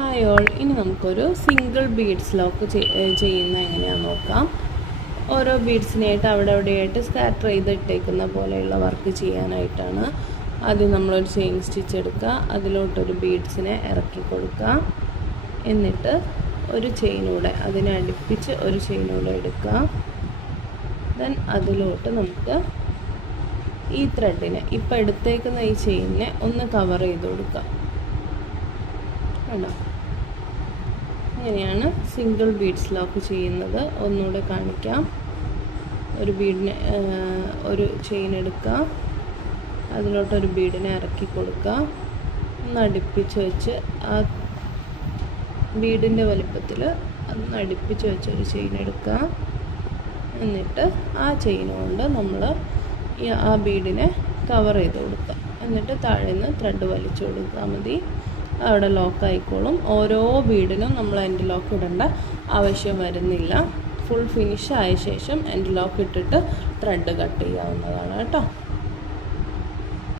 Hi all, ഇനി നമുക്കൊരു single beads lock ചെയ്യുന്ന എങ്ങനെയാണെന്ന് നോക്കാം. ഓരോ ബീഡ്സിനെയായിട്ട് അവിടെ അവിടെയായിട്ട് സ്കാറ്റർ ചെയ്തിട്ടേക്കുന്ന പോലെയുള്ള വർക്ക് ചെയ്യാനായിട്ടാണ്. ആദ്യം നമ്മളൊരു ചെയിൻ സ്റ്റിച്ച് എടുക്കുക, അതിലോട്ടൊരു ബീഡ്സിനെ ഇറക്കി കൊടുക്കുക. എന്നിട്ട് ഒരു ചെയിനൂടെ അതിനെ അടുപ്പിച്ച് ഒരു ചെയിനൂടെ എടുക്കുക. ദെൻ അതിലോട്ട് നമുക്ക് ഈ ത്രെഡിനെ ഇപ്പം എടുത്തേക്കുന്ന ഈ ചെയിനിനെ ഒന്ന് കവർ ചെയ്ത് കൊടുക്കുക. കണ്ടോ, ഇങ്ങനെയാണ് സിംഗിൾ ബീഡ്സ് ലോക്ക് ചെയ്യുന്നത്. ഒന്നുകൂടെ കാണിക്കാം. ഒരു ചെയിൻ എടുക്കുക, അതിലോട്ടൊരു ബീഡിനെ ഇറക്കി കൊടുക്കുക, ഒന്ന് അടുപ്പിച്ച് വെച്ച് ആ ബീഡിൻ്റെ വലിപ്പത്തിൽ ഒന്ന് അടുപ്പിച്ച് വെച്ചൊരു ചെയിൻ എടുക്കുക. എന്നിട്ട് ആ ചെയിൻ കൊണ്ട് നമ്മൾ ആ ബീഡിനെ കവർ ചെയ്ത് കൊടുക്കുക. എന്നിട്ട് താഴെ നിന്ന് ത്രെഡ് വലിച്ചു കൊടുത്താൽ മതി, അവിടെ ലോക്കായിക്കോളും. ഓരോ ബീഡിനും നമ്മൾ എൻഡ് ലോക്ക് ഇടേണ്ട ആവശ്യം വരുന്നില്ല. ഫുൾ ഫിനിഷ് ആയ ശേഷം എൻഡ് ലോക്ക് ഇട്ടിട്ട് ത്രെഡ് കട്ട് ചെയ്യാവുന്നതാണ് കേട്ടോ.